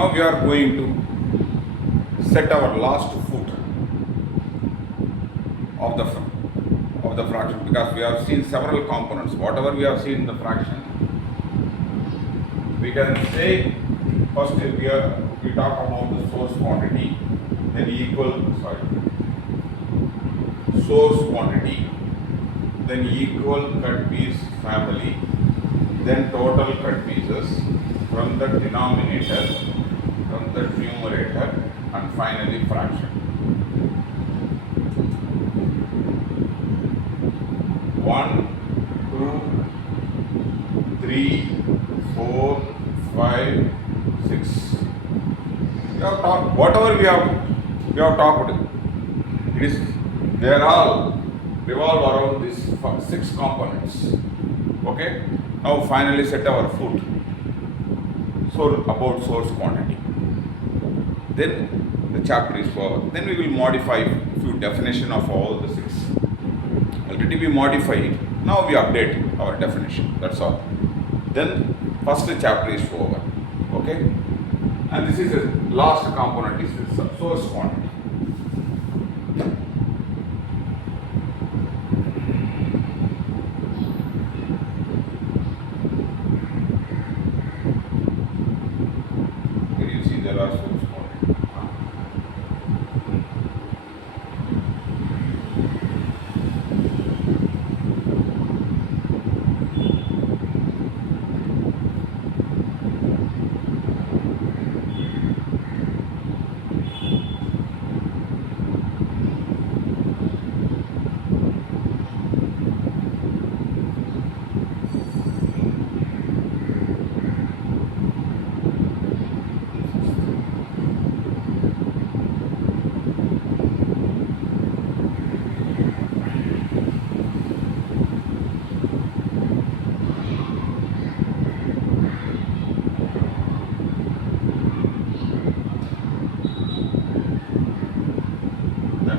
Now we are going to set our last foot of the fraction, because we have seen several components. Whatever we have seen in the fraction, we can say first we talk about the source quantity, then source quantity, then equal cut piece family, then total cut pieces from the denominator, from the numerator, and finally fraction. 1, 2, 3, 4, 5, 6. We have talked, whatever we have talked, it is, they are all revolve around these 6 components. Okay? Now finally set our foot. So about source quantity. Then the chapter is forward. Then we will modify few definition of all the 6. Already we modified. Now we update our definition. That's all. Then first chapter is over. Okay? And this is the last component is the source quantity. Here you see there are source quantity.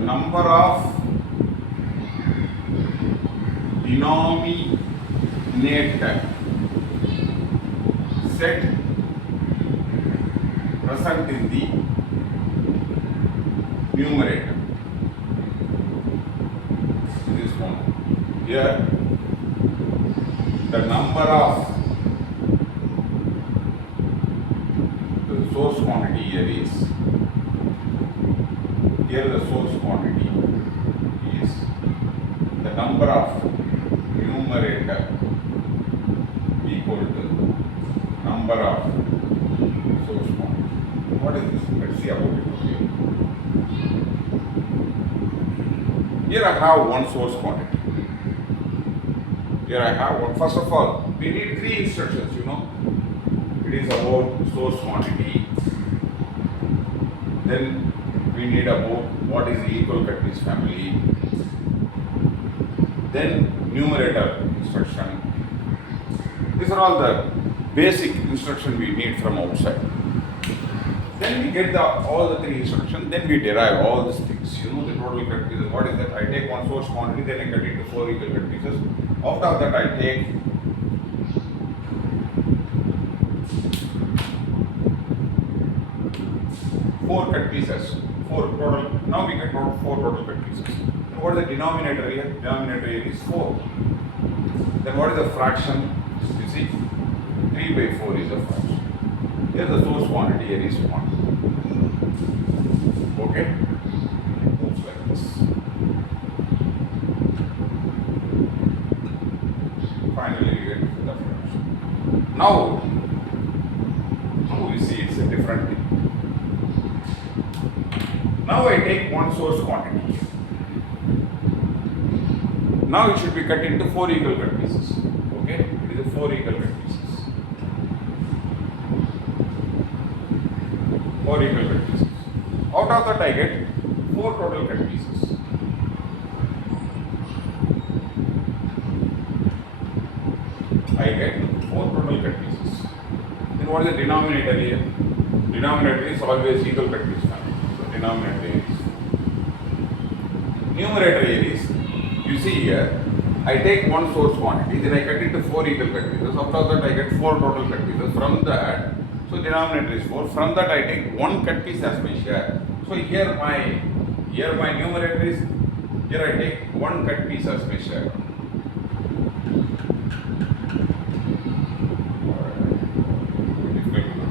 Number of denominator set present in the numerator. This one. Here, the number of the source quantity here is. Here the source quantity is the number of numerator equal to number of source quantity. What is this? Let's see about it. Here I have one source quantity. Here I have one. First of all, we need 3 instructions, It is about source quantity. Then we need about what is the equal cut piece family, then numerator instruction. These are all the basic instruction we need from outside. Then we get all the 3 instructions, then we derive all these things. The total cut pieces. What is that? I take one source quantity, then I cut it into 4 equal cut pieces. After that I take four cut pieces. 4 total. Now we get 4 total cut pieces. What is the denominator here? Denominator here is 4. Then what is the fraction? You see, 3 by 4 is the fraction. Here the source quantity here is 1. Okay? It moves like this. Finally we get the fraction. Now we see it's a different thing. Now I take one source quantity. Now it should be cut into 4 equal cut pieces. Okay? It is a 4 equal cut pieces. 4 equal cut pieces. Out of that I get 4 total cut pieces. I get 4 total cut pieces. Then what is the denominator here? Denominator is always equal cut piece family. So denominator is. Numerator here is, you see here, I take one source quantity, then I cut it to 4 equal cut pieces. After that I get 4 total cut pieces. From that, So denominator is 4. From that I take 1 cut piece as my share. So here my numerator is, here I take 1 cut piece as my share.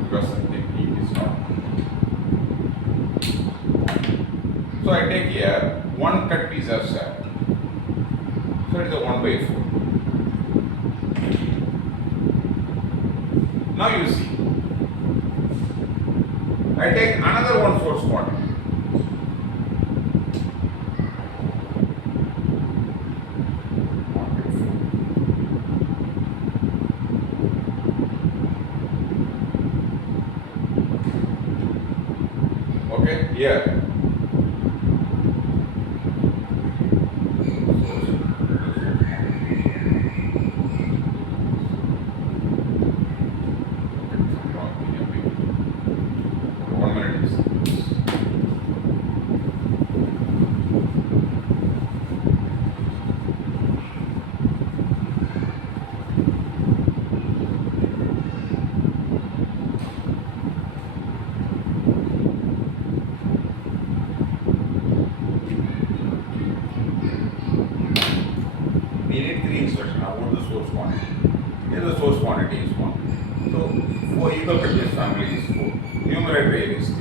Because I think it is not. So I take here 1 cut piece as share. So it is a 1 by 4. Now you see, I take another one source quantity. Okay, here. We need 3 instructions. Now what is the source quantity? Here the source quantity is 1. So 4 equal continuous family is 4. Numerator is 3.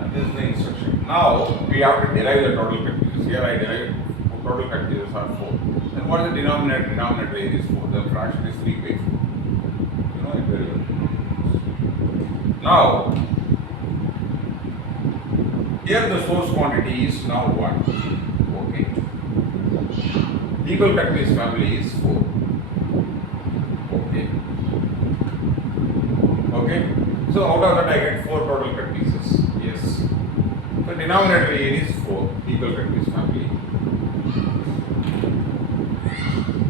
And this is the instruction. Now we have to derive the total cut pieces. Here I derive total cut pieces are 4. Then what is the denominator? Denominator is 4. The fraction is 3 by 4. You know it very well. Now here the source quantity is now 1. Okay. Equal cut piece family is 4. Okay. Okay. So out of that I get 4 total cut pieces. Yes. So denominator here is 4. Equal cut piece family.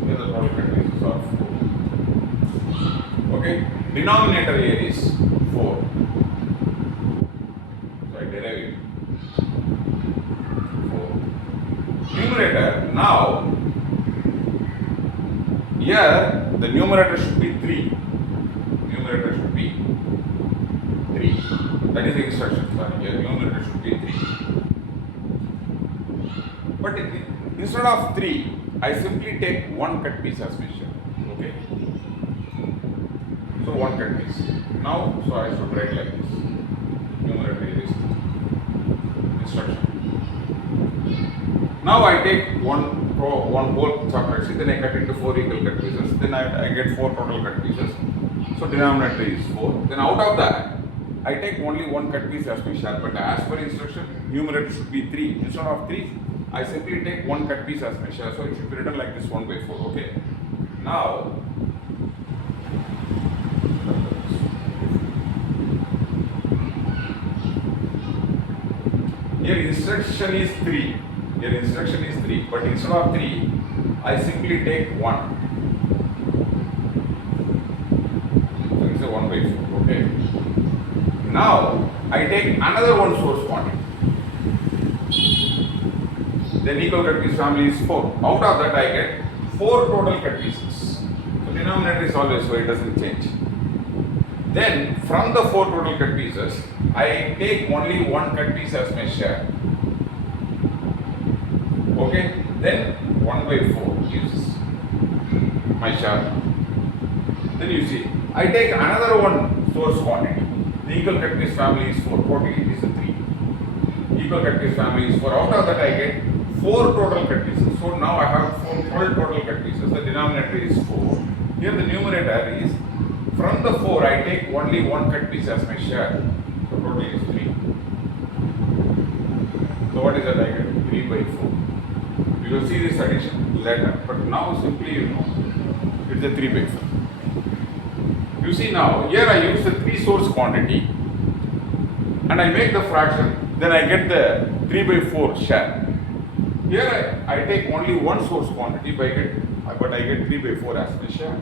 Here the total cut pieces are 4. Okay. Denominator here is 4. So I derive it. 4. Numerator now. Here the numerator should be 3. Numerator should be 3. That is the instruction. Sorry, here numerator should be 3. But instead of 3, I simply take 1 cut piece as measure. Okay. So 1 cut piece. Now, so I should write like this. Numerator is instruction. Now I take one whole chapter, then I cut into 4 equal cut pieces, then I get 4 total cut pieces. So denominator is 4. Then out of that, I take only 1 cut piece as my share, but as per instruction, numerator should be 3. Instead of 3, I simply take 1 cut piece as my share, so it should be written like this 1 by 4. Okay. Now, here instruction is 3. Here instruction is 3, but instead of 3, I simply take 1. So it's a 1 by 4. Okay. Now I take another one source quantity. Then equal cut piece family is 4. Out of that I get 4 total cut pieces. So denominator is always so it doesn't change. Then from the 4 total cut pieces, I take only 1 cut piece as my share. Okay, then 1 by 4 is my share. Then you see, I take another one source quantity. The equal cut piece family is 4. 48 is a 3. Equal cut piece family is 4. Out of that I get 4 total cut pieces. So now I have 4 total cut pieces. The denominator is 4. Here the numerator is, from the 4 I take only 1 cut piece as my share. So total is 3. So what is that? I get 3 by 4. You will see this addition later, but now simply you know it's a 3 by 4. You see now, here I use the 3 source quantity and I make the fraction, then I get the 3 by 4 share. Here I take only 1 source quantity, but I get 3 by 4 as my share.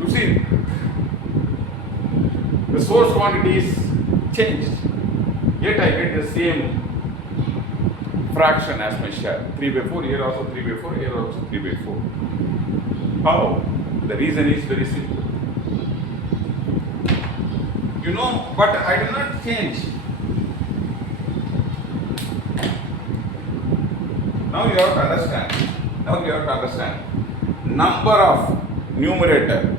You see, the source quantity is changed, yet I get the same fraction as my share. 3 by 4, here also 3 by 4, here also 3 by 4. How? The reason is very simple. You know, but I do not change. Now you have to understand. Now you have to understand. Number of numerator.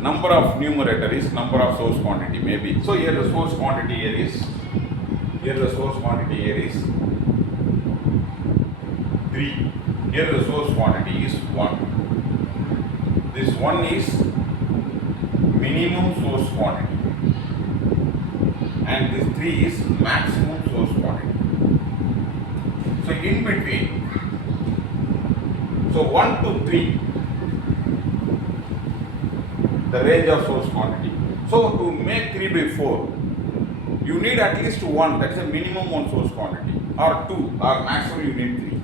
Number of numerator is number of source quantity maybe. So here the source quantity here is. Here the source quantity here is 3. Here the source quantity is 1. This 1 is minimum source quantity. And this 3 is maximum source quantity. So in between, so 1 to 3, the range of source quantity. So to make 3 by 4, you need at least 1, that is a minimum 1 source quantity, or 2, or maximum you need 3.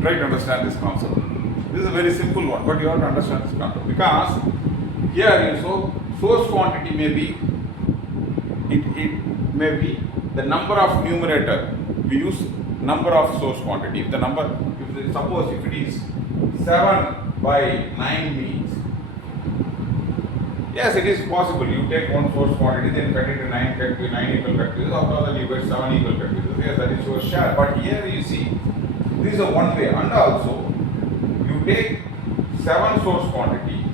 Try to understand this concept. This is a very simple one, but you have to understand this concept, because here you so source quantity may be, it may be the number of numerator. We use number of source quantity. If the number, suppose if it is 7 by 9 means, yes, it is possible. You take one source quantity, then cut it to 9 equal cut pieces. After that, you get 7 equal cut pieces. Yes, that is your share. But here you see, this is a one way, and also you take 7 source quantity,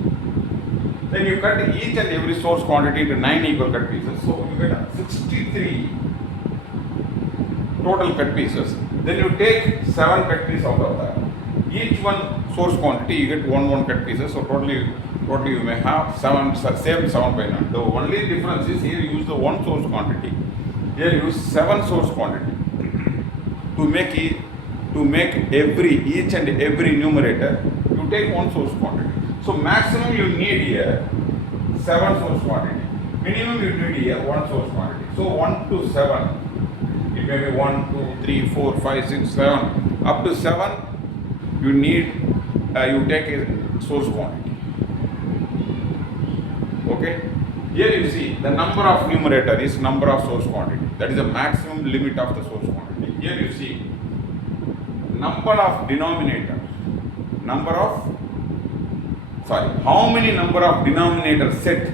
then you cut each and every source quantity into 9 equal cut pieces. So you get 63 total cut pieces. Then you take 7 cut pieces out of that. Each one source quantity you get 1 cut pieces. So totally you may have same 7 by 9. The only difference is here you use the 1 source quantity. Here you use 7 source quantity to make each and every numerator. You take 1 source quantity. So maximum you need here 7 source quantity. Minimum you need here 1 source quantity. So 1 to 7. It may be 1, 2, 3, 4, 5, 6, 7. Up to 7, you need, you take a source quantity. Okay? Here you see the number of numerator is number of source quantity. That is the maximum limit of the source quantity. Here you see number of denominator. How many number of denominator set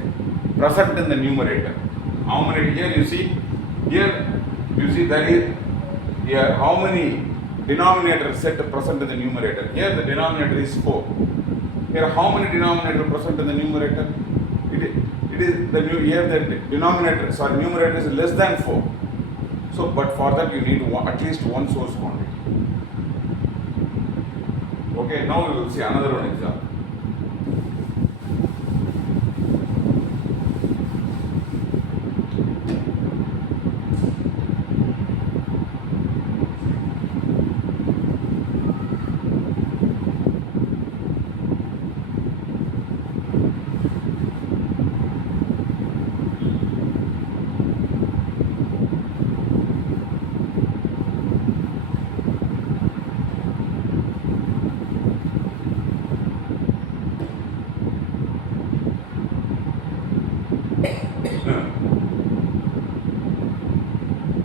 present in the numerator? How many? Here you see that is here how many denominator set present in the numerator. Here the denominator is 4. Here how many denominator present in the numerator? It is the numerator is less than 4. So but for that you need at least 1 source quantity. Okay, now we will see another one example.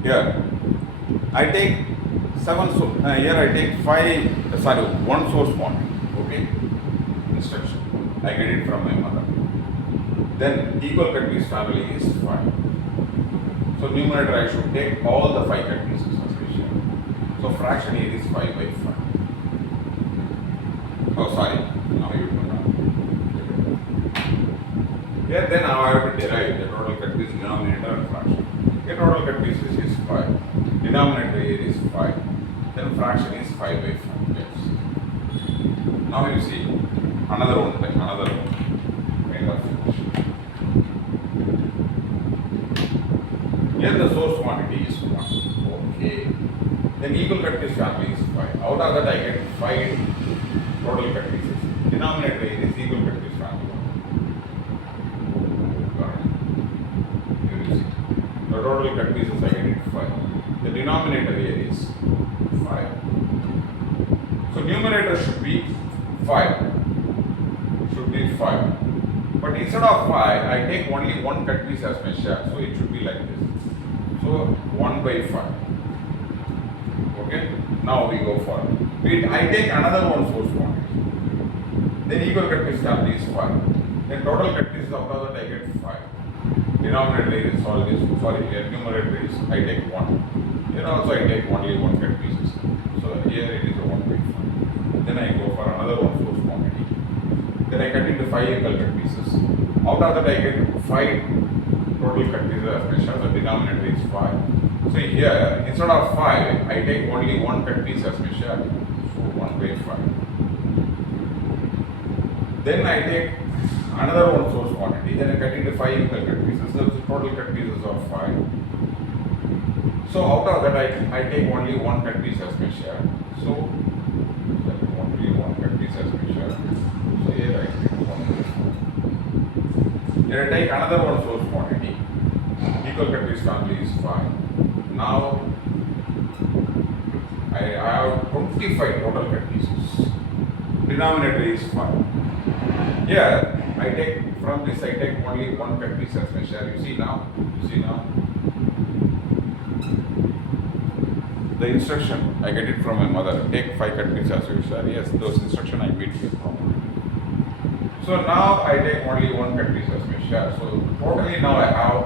Here I take 7 here I take 1 source quantity. Okay, instruction I get it from my mother. Then equal cut piece family is 5. So numerator I should take all the 5 cut pieces as we share. So fraction here is 5 by 5. Oh sorry, now you do not. Here then now I have to derive the total cut piece denominator and fraction. Here total cut pieces is 5. Denominator here is 5. Then fraction is 5 by 5. Yes. Now you see another one kind of function. Here the source quantity is 1. Okay. Then equal cut piece family is 5. Out of that I get 5 total cut pieces. Denominator here is equal cut piece family. Here you see. The total cut pieces I get it 5. The denominator here is 5. So numerator should be 5. But instead of 5, I take only 1 cut piece as my share. So it should be like this. So 1 by 5. Okay. Now we go for I take another one source quantity. Then equal cut piece family is 5. Then total cut pieces after that I get 5. Denominator is all this. Sorry, here numerator is I take 1. Here also I take only 1 cut pieces. So here it is a 1.5. Then I go for another one source quantity. Then I cut into 5 equal cut pieces. Out of that I get 5 total cut pieces as measured. The denominator is 5. So here instead of 5 I take only 1 cut piece as measured. So 1/5. Then I take another one source quantity. Then I cut into 5 equal cut pieces. So the total cut pieces are 5. So out of that I take only 1 cut piece as measured. So only 1 cut piece as measured. So here I take 1/4. Then I take another one source quantity. Equal cut piece family is 5. Now I have 25 total cut pieces. Denominator is 5. Here I take from this I take only 1 cut piece as measure. You see now? The instruction I get it from my mother. Take 5 cut pieces as measure. Yes, those instruction I meet with properly. So now I take only 1 cut piece as measure. So totally now I have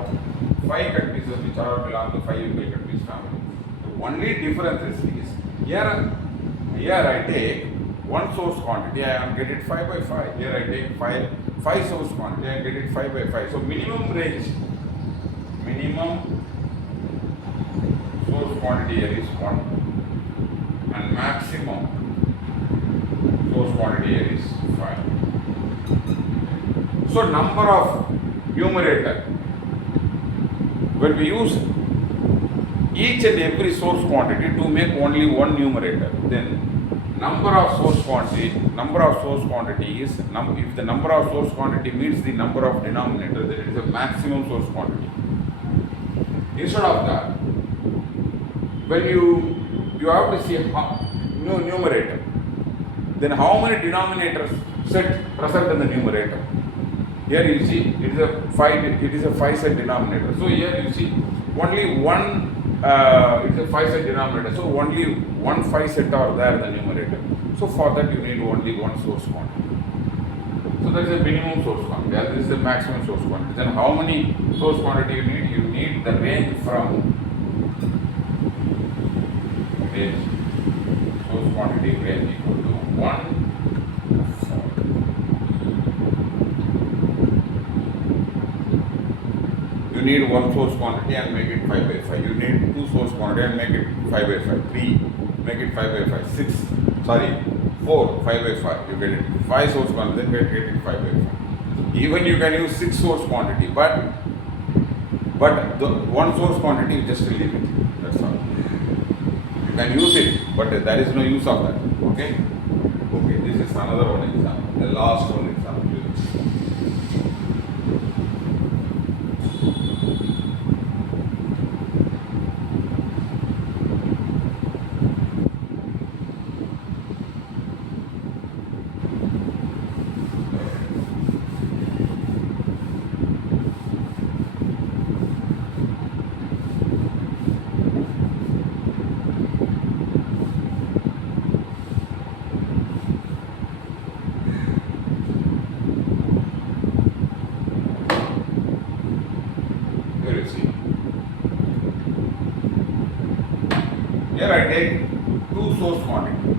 5 cut pieces which are belong to 5 equal cut piece family. The only difference is here I take 1 source quantity, I get it 5/5. Here I take 5 source quantity, I get it 5/5. So minimum source quantity here is 1 and maximum source quantity here is 5. So number of numerator, when we use each and every source quantity to make only one numerator, then number of source quantity is if the number of source quantity meets the number of denominator, then it is a maximum source quantity. Instead of that, when you have to see numerator, then how many denominators set present in the numerator? Here you see it is a 5 set denominator. So here you see only one it is a 5 set denominator. So only 1 5 set are there in the numerator. So for that you need only 1 source quantity. So that is a minimum source quantity. This is the maximum source quantity. Then how many source quantity you need? You need the range from source quantity range equal to 1. You need 1 source quantity and make it 5/5. You need 2 source quantity and make it 5/5. 3, make it 5/5. 6, 4, 5/5. You get it. 5 source quantity, then get it 5/5. Even you can use 6 source quantity, but the 1 source quantity you just leave it. That's all. You can use it, but there is no use of that. Okay. This is another one example. The last one example. Here I take 2 source quantity.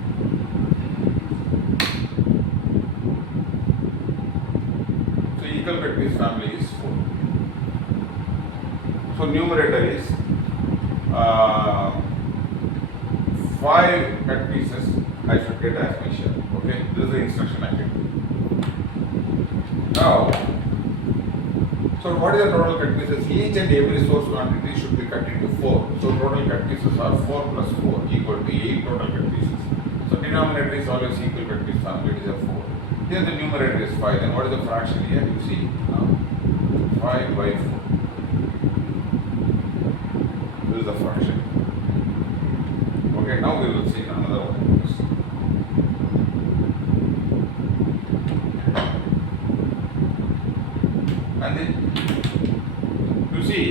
So equal cut piece family is 4. So numerator is 5 cut pieces I should get as my share. Okay, this is the instruction I get. Now, so what is the total cut pieces? Each and every source quantity should be cut into 4. So total cut pieces are 4 plus 4 equal to 8 total cut pieces. So denominator is always equal cut piece family, it is a 4. Here the numerator is 5. Then what is the fraction here? You see now 5/4. This is the fraction. Okay, now we will see another one. And then you see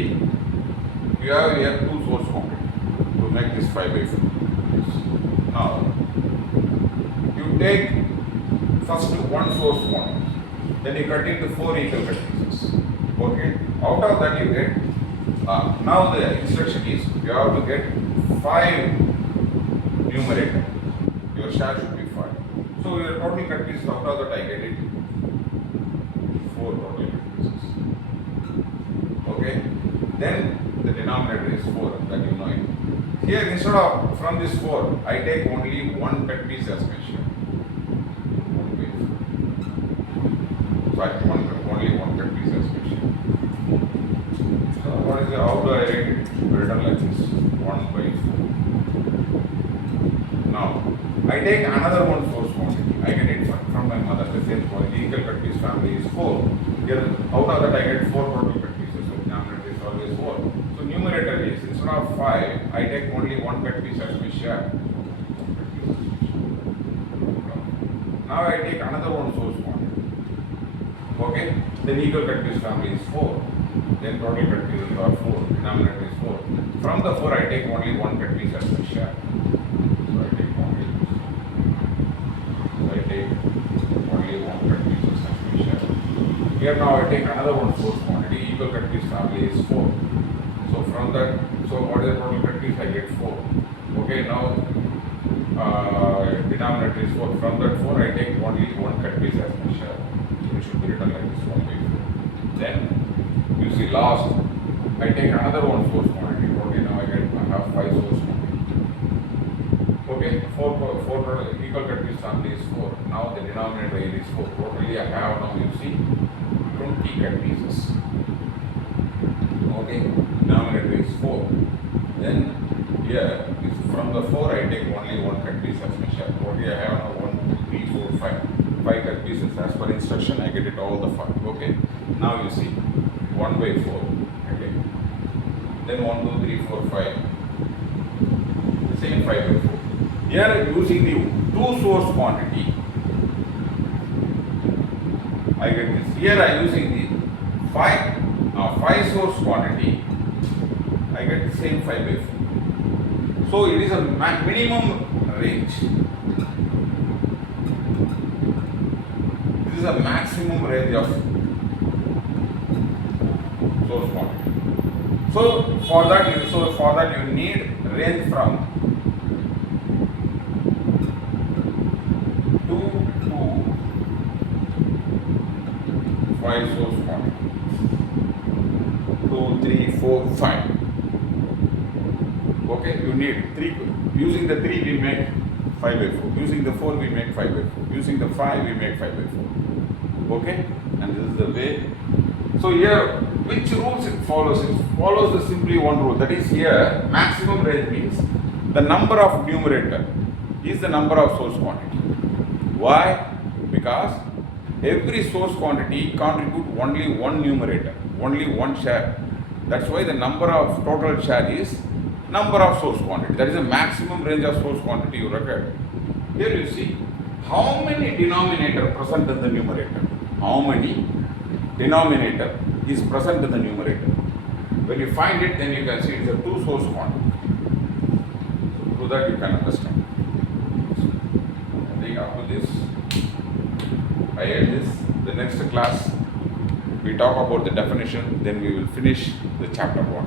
you have here 2 source quantity to make this 5/4. take first one source quantity, then you cut into 4 equal cut pieces. Okay, out of that you get, now the instruction is you have to get 5 numerator. Your share should be 5. So your total cut pieces, out of that I get it 4 total cut pieces. Okay, then the denominator is 4, that you know it. Here instead of from this 4, I take only one cut piece as my share. Only one cut piece as my share. So what is the, how do I write it? Written like this, 1 by 4. Now, I take another one source quantity. I get it from my mother, the same quantity. Equal cut piece family is 4. Here, out of that I get 4 total cut pieces. So denominator is always 4. So numerator is, instead of 5, I take only one cut piece as my share. Now I take another one source quantity. Okay, then equal cut piece family is 4. Then total cut pieces are 4. Denominator is 4. From the 4, I take only one cut piece as my share. So I take only one cut piece as my share. Here now I take another one source quantity. Equal cut piece family is 4. So from that, so what is the total cut piece? I get 4. Okay, now denominator is 4. From that 4, I take only one cut piece as my share. It should be written like this, 1 by 4. Then you see last, I take another one source quantity. Okay, now I have 5 source quantity. Okay, 4 equal cut piece family is 4. Now the denominator is 4. Totally I have now, you see, 20 cut pieces. Okay, denominator is 4. Then here is from the 4 I take only one cut piece as my share. Okay, I have now 1, 2, 3, 4, 5. 5 cut pieces as per instruction. I get it all the 5. Okay, now you see 1 by 4. Okay, then 1, 2, 3, 4, 5. The same 5 by 4. Here using the 2 source quantity, I get this. Here I using the 5 source quantity, I get the same 5 by 4. So it is a minimum range. This is a maximum range of source quantity. So for that you need range from 2 to 5 source quantity. 2, 3, 4, 5. Okay, you need 3. Using the 3 we make 5 by 4. Using the 4 we make 5 by 4. Using the 5 we make 5 by 4. Okay, and this is the way. So here, which rules it follows? It follows the simply one rule. That is, here maximum range means the number of numerator is the number of source quantity. Why? Because every source quantity contribute only one numerator, only one share. That's why the number of total share is number of source quantity. That is the maximum range of source quantity you record. Here you see how many denominator present in the numerator. How many denominator is present in the numerator. When you find it, then you can see it's a 2 source quantity. So through that you can understand. I think after this, I end this. The next class we talk about the definition, then we will finish the chapter 1.